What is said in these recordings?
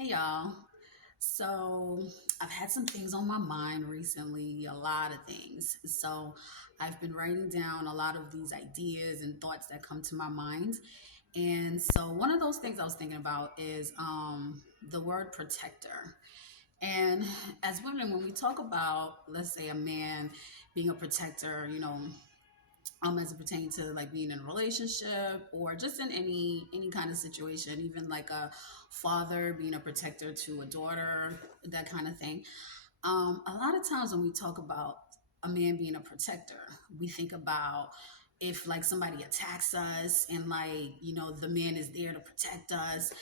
Hey y'all. So I've had some things on my mind recently, a lot of things. So I've been writing down a lot of these ideas and thoughts that come to my mind. And so one of those things I was thinking about is the word protector. And as women, when we talk about, let's say, a man being a protector, as it pertains to like being in a relationship or just in any kind of situation, even like a father being a protector to a daughter, that kind of thing. A lot of times when we talk about a man being a protector, we think about if like somebody attacks us and like the man is there to protect us.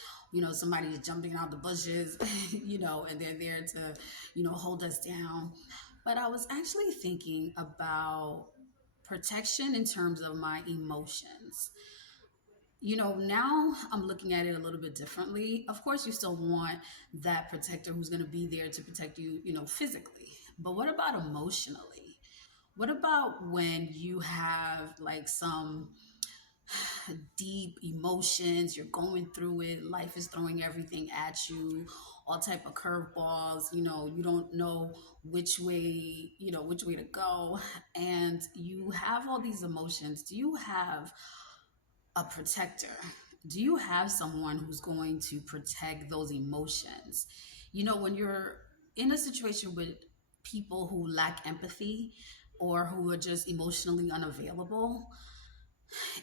Somebody is jumping out the bushes, and they're there to hold us down. But I was actually thinking about protection in terms of my emotions. Now I'm looking at it a little bit differently. Of course, you still want that protector who's going to be there to protect you, physically. But what about emotionally? What about when you have like some deep emotions, you're going through it, life is throwing everything at you, all type of curveballs, you don't know which way to go, and you have all these emotions. Do you have a protector? Do you have someone who's going to protect those emotions? When you're in a situation with people who lack empathy or who are just emotionally unavailable,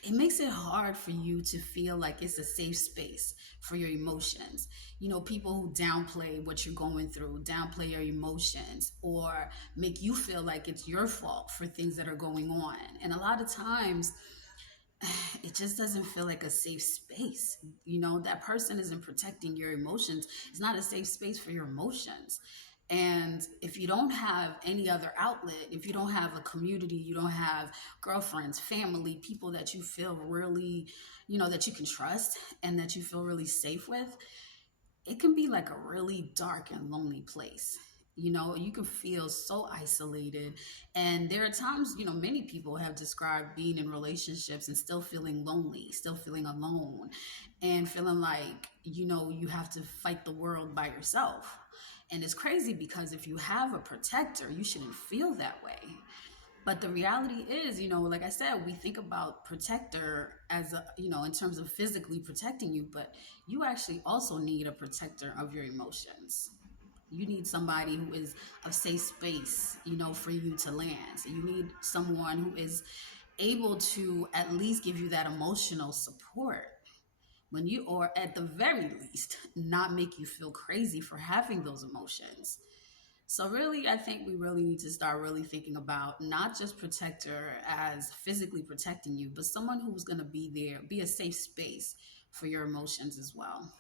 it makes it hard for you to feel like it's a safe space for your emotions. People who downplay what you're going through, downplay your emotions, or make you feel like it's your fault for things that are going on. And a lot of times, it just doesn't feel like a safe space. That person isn't protecting your emotions. It's not a safe space for your emotions. And if you don't have any other outlet, if you don't have a community, you don't have girlfriends, family, people that you feel really, that you can trust and that you feel really safe with, it can be like a really dark and lonely place. You can feel so isolated. And there are times, many people have described being in relationships and still feeling lonely, still feeling alone, and feeling like, you have to fight the world by yourself. And it's crazy because if you have a protector, you shouldn't feel that way. But the reality is, like I said, we think about protector as in terms of physically protecting you, but you actually also need a protector of your emotions. You need somebody who is a safe space, for you to land. So you need someone who is able to at least give you that emotional support when you, or at the very least, not make you feel crazy for having those emotions. So really, I think we really need to start really thinking about not just protector as physically protecting you, but someone who's going to be there, be a safe space for your emotions as well.